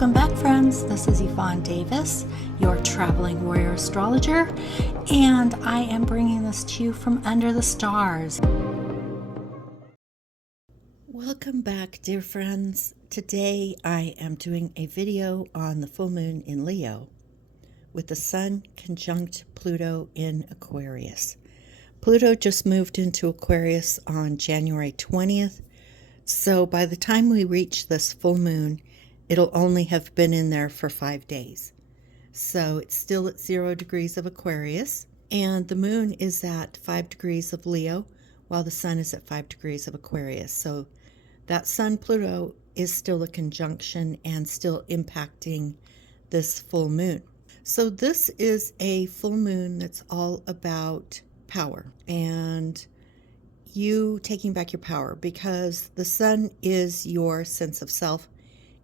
Welcome back, friends. This is Yvonne Davis, your traveling warrior astrologer, and I am bringing this to you from under the stars. Welcome back, dear friends. Today I am doing a video on the full moon in Leo with the Sun conjunct Pluto in Aquarius. Pluto just moved into Aquarius on January 20th, so by the time we reach this full moon, it'll only have been in there for 5 days. So it's still at 0 degrees of Aquarius, and the moon is at 5 degrees of Leo, while the sun is at 5 degrees of Aquarius. So that Sun-Pluto is still a conjunction and still impacting this full moon. So this is a full moon that's all about power and you taking back your power, because the sun is your sense of self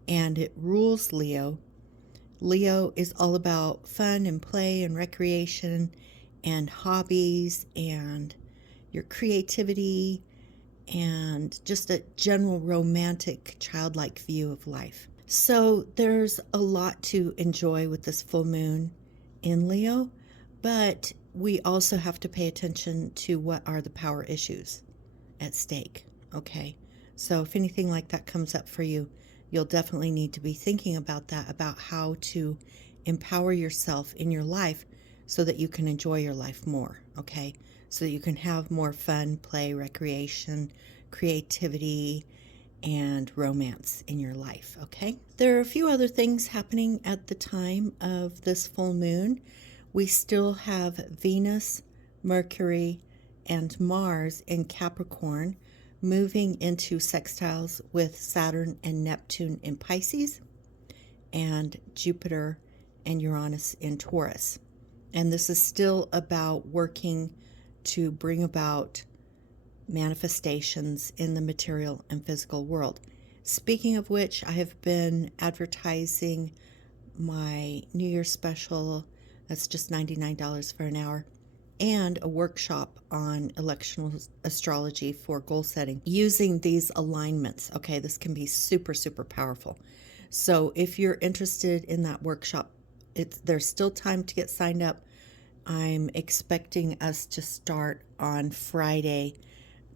and it rules Leo. Leo is all about fun and play and recreation and hobbies and your creativity and just a general romantic, childlike view of life. So there's a lot to enjoy with this full moon in Leo, but we also have to pay attention to what are the power issues at stake, okay? So if anything like that comes up for you, you'll definitely need to be thinking about that, about how to empower yourself in your life so that you can enjoy your life more, okay? So that you can have more fun, play, recreation, creativity, and romance in your life, okay? There are a few other things happening at the time of this full moon. We still have Venus, Mercury, and Mars in Capricorn, moving into sextiles with Saturn and Neptune in Pisces, and Jupiter and Uranus in Taurus. And this is still about working to bring about manifestations in the material and physical world. Speaking of which, I have been advertising my New Year's special, that's just $99 for an hour, and a workshop on electional astrology for goal setting using these alignments. Okay, this can be super, super powerful. So if you're interested in that workshop, there's still time to get signed up. I'm expecting us to start on Friday,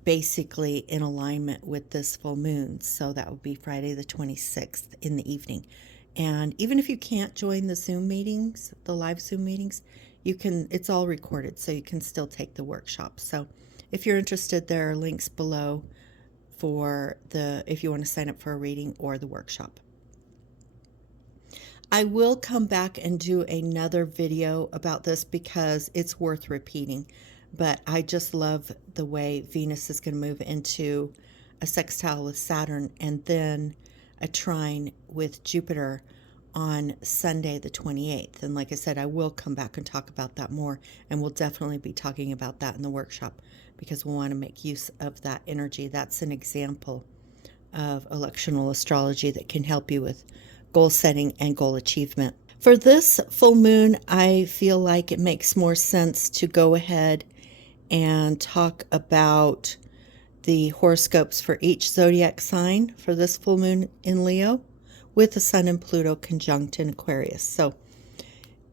basically in alignment with this full moon. So that would be Friday the 26th in the evening. And even if you can't join the Zoom meetings, the live Zoom meetings, you can, it's all recorded, so you can still take the workshop. So if you're interested, there are links below for if you want to sign up for a reading or the workshop. I will come back and do another video about this because it's worth repeating, but I just love the way Venus is going to move into a sextile with Saturn and then a trine with Jupiter on Sunday the 28th. And like I said, I will come back and talk about that more, and we'll definitely be talking about that in the workshop because we want to make use of that energy. That's an example of electional astrology that can help you with goal setting and goal achievement. For this full moon, I feel like it makes more sense to go ahead and talk about the horoscopes for each zodiac sign for this full moon in Leo, with the Sun and Pluto conjunct in Aquarius. So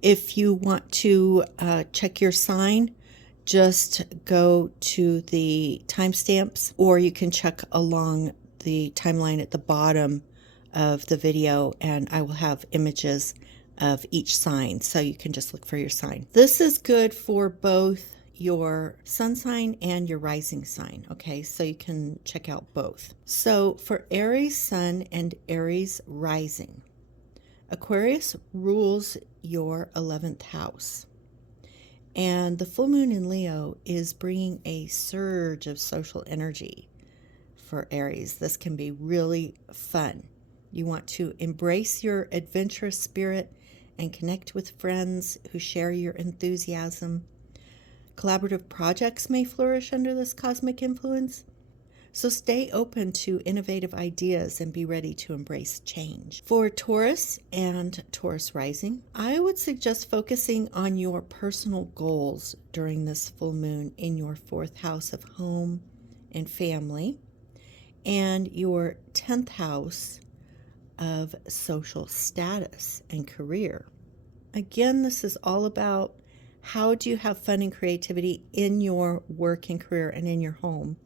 if you want to check your sign, just go to the timestamps, or you can check along the timeline at the bottom of the video, and I will have images of each sign, so you can just look for your sign. This is good for both your sun sign and your rising sign, okay? So you can check out both. So for Aries sun and Aries rising, Aquarius rules your 11th house. And the full moon in Leo is bringing a surge of social energy for Aries. This can be really fun. You want to embrace your adventurous spirit and connect with friends who share your enthusiasm. Collaborative projects may flourish under this cosmic influence. So stay open to innovative ideas and be ready to embrace change. For Taurus and Taurus rising, I would suggest focusing on your personal goals during this full moon in your 4th house of home and family, and your 10th house of social status and career. Again, this is all about how do you have fun and creativity in your work and career and in your home,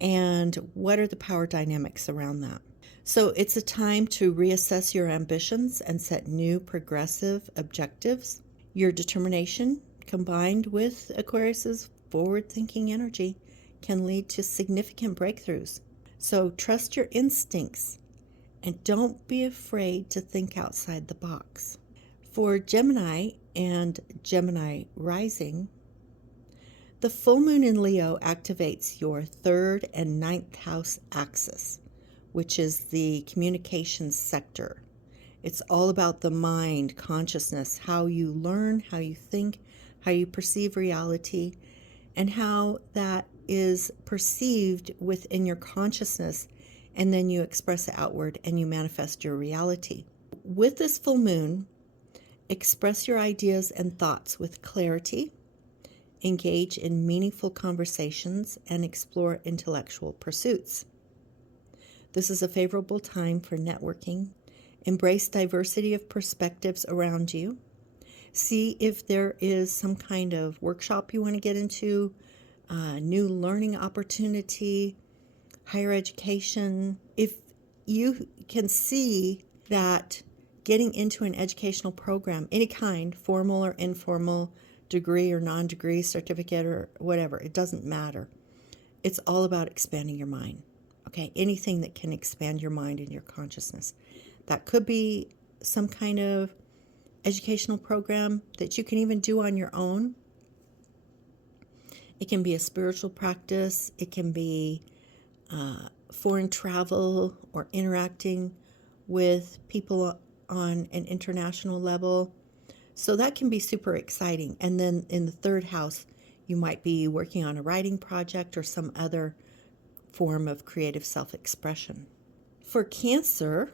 and what are the power dynamics around that. So it's a time to reassess your ambitions and set new progressive objectives. Your determination, combined with Aquarius's forward-thinking energy, can lead to significant breakthroughs. So trust your instincts and don't be afraid to think outside the box. For Gemini and Gemini rising, the full moon in Leo activates your 3rd and 9th house axis, which is the communications sector. It's all about the mind, consciousness, how you learn, how you think, how you perceive reality, and how that is perceived within your consciousness, and then you express it outward and you manifest your reality. With this full moon, express your ideas and thoughts with clarity, engage in meaningful conversations, and explore intellectual pursuits. This is a favorable time for networking. Embrace diversity of perspectives around you. See if there is some kind of workshop you want to get into, new learning opportunity, higher education. If you can see that getting into an educational program, any kind, formal or informal, degree or non-degree, certificate or whatever, it doesn't matter. It's all about expanding your mind. Okay, anything that can expand your mind and your consciousness. That could be some kind of educational program that you can even do on your own. It can be a spiritual practice. It can be foreign travel or interacting with people on an international level. So that can be super exciting. And then in the 3rd house, you might be working on a writing project or some other form of creative self-expression. For Cancer,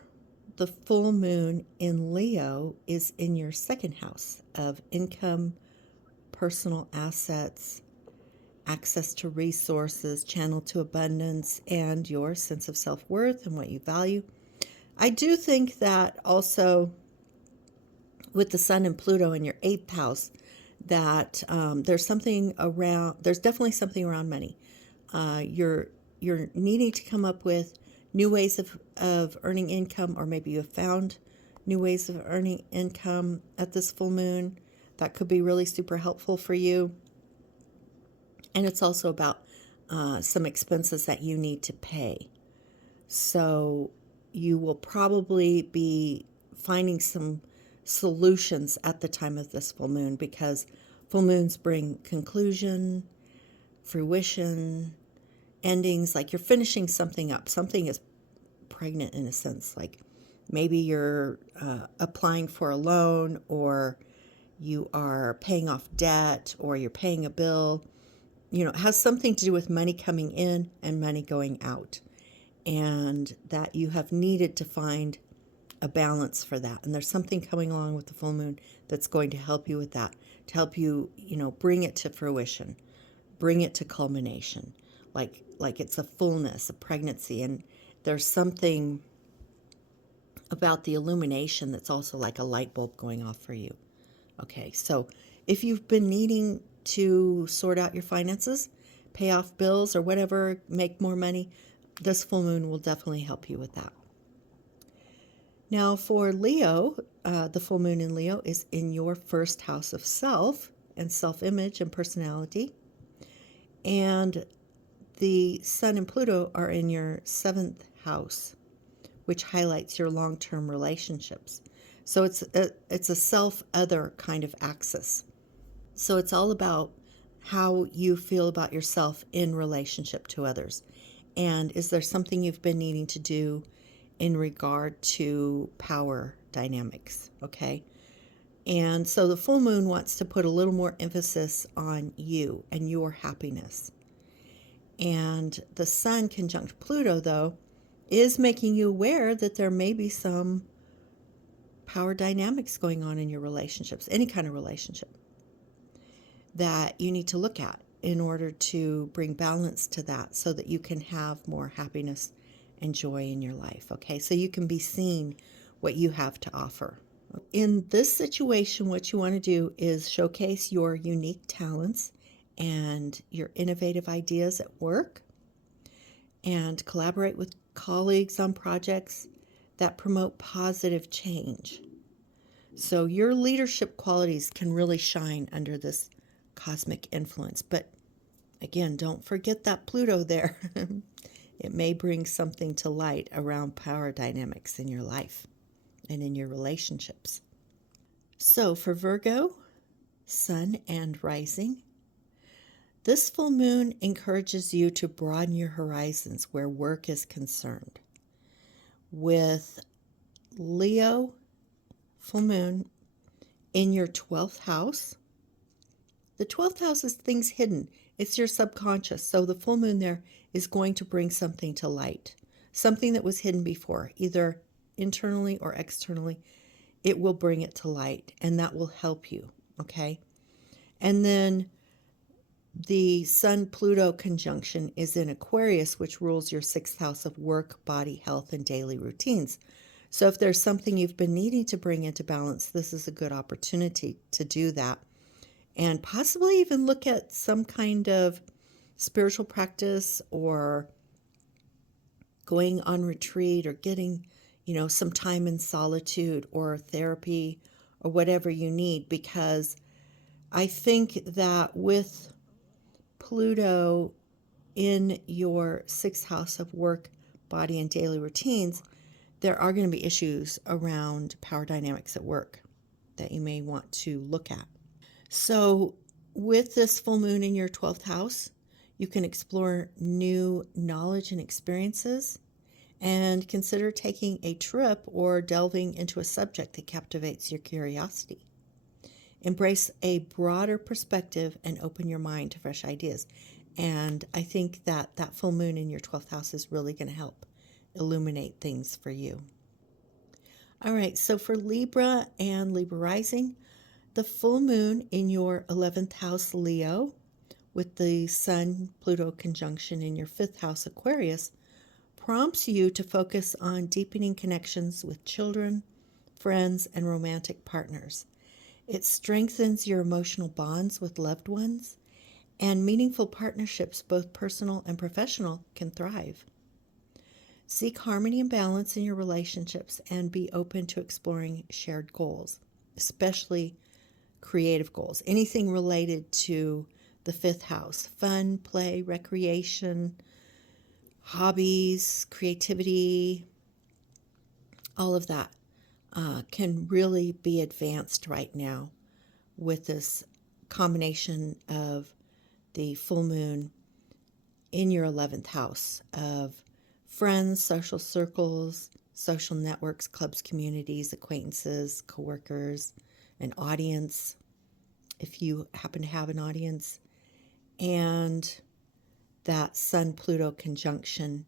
the full moon in Leo is in your 2nd house of income, personal assets, access to resources, channel to abundance, and your sense of self-worth and what you value. I do think that also with the Sun and Pluto in your 8th house, that there's definitely something around money. You're needing to come up with new ways of earning income, or maybe you have found new ways of earning income at this full moon. That could be really super helpful for you. And it's also about some expenses that you need to pay. So you will probably be finding some solutions at the time of this full moon, because full moons bring conclusion, fruition, endings, like you're finishing something up. Something is pregnant in a sense, like maybe you're applying for a loan, or you are paying off debt, or you're paying a bill. It has something to do with money coming in and money going out, and that you have needed to find a balance for that. And there's something coming along with the full moon that's going to help you with that, to help you, bring it to fruition, bring it to culmination, like it's a fullness, a pregnancy. And there's something about the illumination that's also like a light bulb going off for you. Okay, so if you've been needing to sort out your finances, pay off bills or whatever, make more money, this full moon will definitely help you with that. Now for Leo, the full moon in Leo is in your 1st house of self and self-image and personality. And the Sun and Pluto are in your 7th house, which highlights your long-term relationships. So it's a self-other kind of axis. So it's all about how you feel about yourself in relationship to others. And is there something you've been needing to do in regard to power dynamics? Okay. And so the full moon wants to put a little more emphasis on you and your happiness. And the Sun conjunct Pluto, though, is making you aware that there may be some power dynamics going on in your relationships, any kind of relationship, that you need to look at in order to bring balance to that, so that you can have more happiness and joy in your life, okay? So you can be seen what you have to offer. In this situation, what you want to do is showcase your unique talents and your innovative ideas at work, and collaborate with colleagues on projects that promote positive change. So your leadership qualities can really shine under this cosmic influence. But again, don't forget that Pluto there. It may bring something to light around power dynamics in your life and in your relationships. So for Virgo, Sun and Rising, this full moon encourages you to broaden your horizons where work is concerned. With Leo full moon in your 12th house, the 12th house is things hidden. It's your subconscious. So the full moon there is going to bring something to light, something that was hidden before, either internally or externally. It will bring it to light, and that will help you, okay? And then the Sun-Pluto conjunction is in Aquarius, which rules your 6th house of work, body, health, and daily routines. So if there's something you've been needing to bring into balance, this is a good opportunity to do that. And possibly even look at some kind of spiritual practice, or going on retreat, or getting, some time in solitude or therapy or whatever you need, because I think that with Pluto in your 6th house of work, body, and daily routines, there are going to be issues around power dynamics at work that you may want to look at. So with this full moon in your 12th house, you can explore new knowledge and experiences, and consider taking a trip or delving into a subject that captivates your curiosity. Embrace a broader perspective and open your mind to fresh ideas. And I think that that full moon in your 12th house is really going to help illuminate things for you. All right, so for Libra and Libra rising, the full moon in your 11th house, Leo, with the Sun-Pluto conjunction in your 5th house, Aquarius, prompts you to focus on deepening connections with children, friends, and romantic partners. It strengthens your emotional bonds with loved ones, and meaningful partnerships, both personal and professional, can thrive. Seek harmony and balance in your relationships, and be open to exploring shared goals, especially creative goals. Anything related to the 5th house: fun, play, recreation, hobbies, creativity, all of that can really be advanced right now with this combination of the full moon in your 11th house of friends, social circles, social networks, clubs, communities, acquaintances, coworkers, an audience, if you happen to have an audience, and that Sun-Pluto conjunction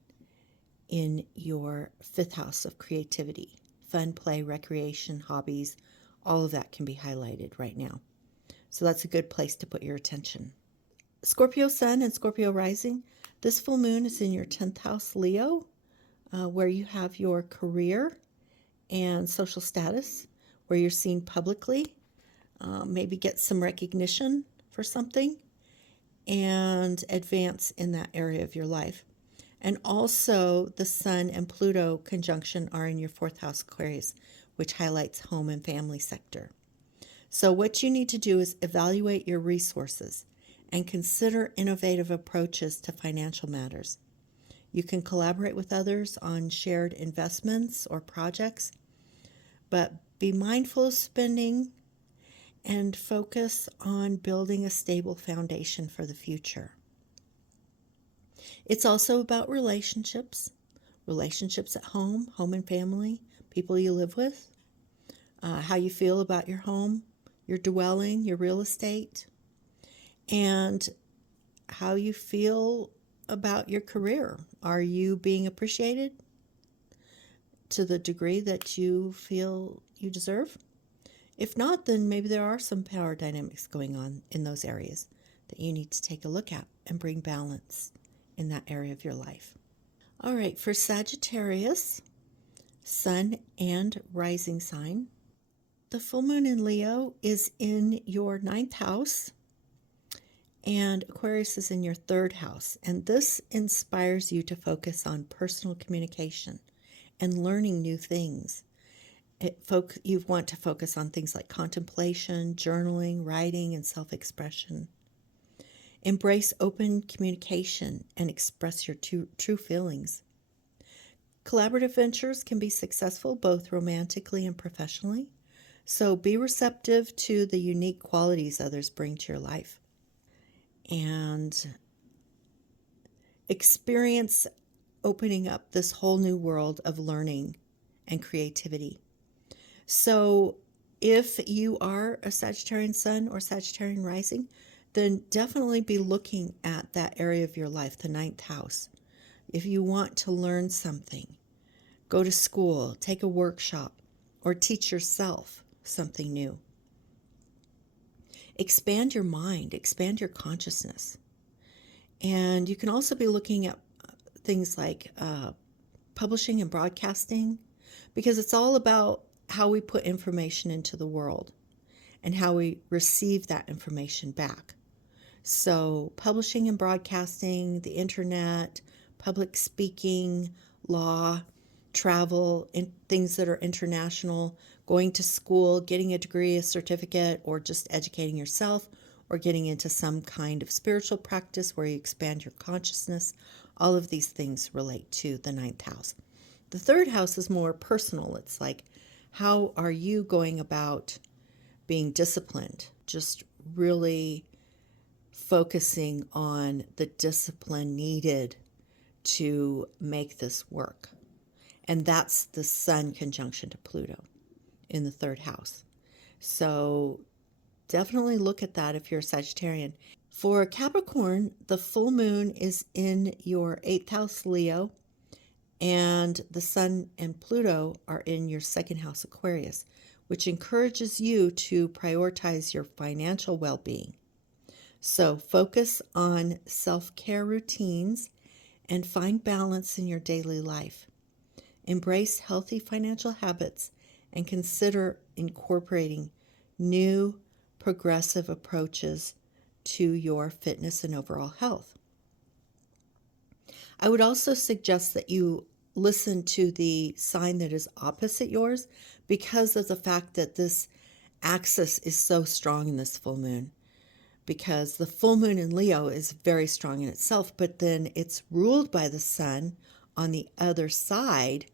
in your 5th house of creativity. Fun, play, recreation, hobbies, all of that can be highlighted right now. So that's a good place to put your attention. Scorpio Sun and Scorpio Rising, this full moon is in your 10th house, Leo, where you have your career and social status, where you're seen publicly, maybe get some recognition for something, and advance in that area of your life. And also the Sun and Pluto conjunction are in your 4th house, Aquarius, which highlights home and family sector. So what you need to do is evaluate your resources and consider innovative approaches to financial matters. You can collaborate with others on shared investments or projects, but be mindful of spending and focus on building a stable foundation for the future. It's also about relationships at home, home and family, people you live with, how you feel about your home, your dwelling, your real estate, and how you feel about your career. Are you being appreciated to the degree that you feel you deserve? If not, then maybe there are some power dynamics going on in those areas that you need to take a look at and bring balance in that area of your life. All right, for Sagittarius, sun and rising sign, the full moon in Leo is in your ninth house, and Aquarius is in your third house. And this inspires you to focus on personal communication and learning new things. You want to focus on things like contemplation, journaling, writing, and self-expression. Embrace open communication and express your true feelings. Collaborative ventures can be successful both romantically and professionally, so be receptive to the unique qualities others bring to your life. And experience opening up this whole new world of learning and creativity. So if you are a Sagittarian sun or Sagittarian rising, then definitely be looking at that area of your life, the ninth house. If you want to learn something, go to school, take a workshop, or teach yourself something new. Expand your mind, expand your consciousness. And you can also be looking at things like publishing and broadcasting, because it's all about how we put information into the world and how we receive that information back. So publishing and broadcasting, the internet, public speaking, law, travel, things that are international, going to school, getting a degree, a certificate, or just educating yourself, or getting into some kind of spiritual practice where you expand your consciousness. All of these things relate to the ninth house. The third house is more personal. It's like, how are you going about being disciplined? Just really focusing on the discipline needed to make this work. And that's the Sun conjunction to Pluto in the third house. So definitely look at that if you're a Sagittarian. For Capricorn, the full moon is in your eighth house, Leo, and the Sun and Pluto are in your second house, Aquarius, which encourages you to prioritize your financial well-being. So focus on self-care routines and find balance in your daily life. Embrace healthy financial habits and consider incorporating new progressive approaches to your fitness and overall health. I would also suggest that you listen to the sign that is opposite yours because of the fact that this axis is so strong in this full moon. Because the full moon in Leo is very strong in itself, but then it's ruled by the sun on the other side,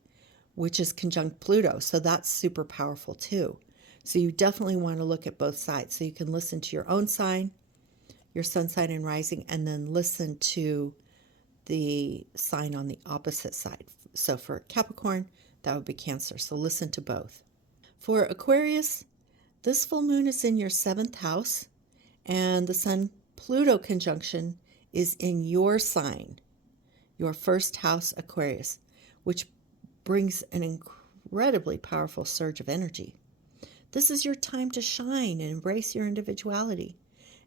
which is conjunct Pluto. So that's super powerful too. So you definitely want to look at both sides. So you can listen to your own sign, your sun sign and rising, and then listen to the sign on the opposite side. So for Capricorn, that would be Cancer. So listen to both. For Aquarius, this full moon is in your seventh house, and the Sun-Pluto conjunction is in your sign, your first house, Aquarius, which brings an incredibly powerful surge of energy. This is your time to shine and embrace your individuality.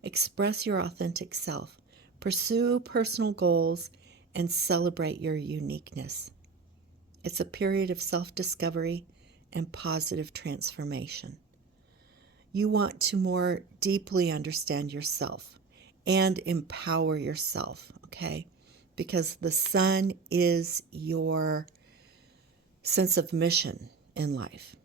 Express your authentic self. Pursue personal goals and celebrate your uniqueness. It's a period of self-discovery and positive transformation. You want to more deeply understand yourself and empower yourself, okay? Because the sun is your sense of mission in life.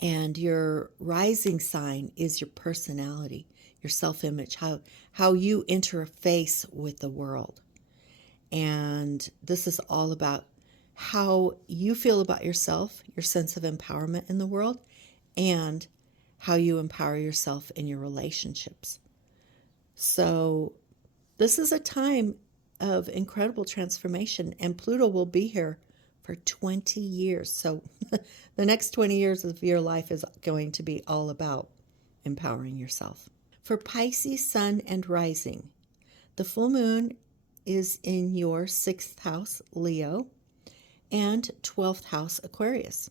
And your rising sign is your personality, your self-image, how you interface with the world. And this is all about how you feel about yourself, your sense of empowerment in the world, and how you empower yourself in your relationships. So this is a time of incredible transformation, and Pluto will be here for 20 years. So the next 20 years of your life is going to be all about empowering yourself. For Pisces, sun and rising, the full moon is in your sixth house, Leo, and 12th house, Aquarius,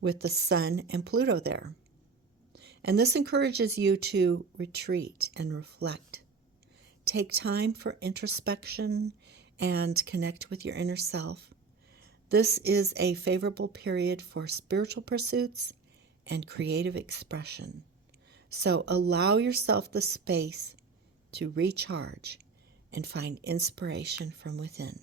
with the sun and Pluto there. And this encourages you to retreat and reflect. Take time for introspection and connect with your inner self. This is a favorable period for spiritual pursuits and creative expression. So allow yourself the space to recharge and find inspiration from within.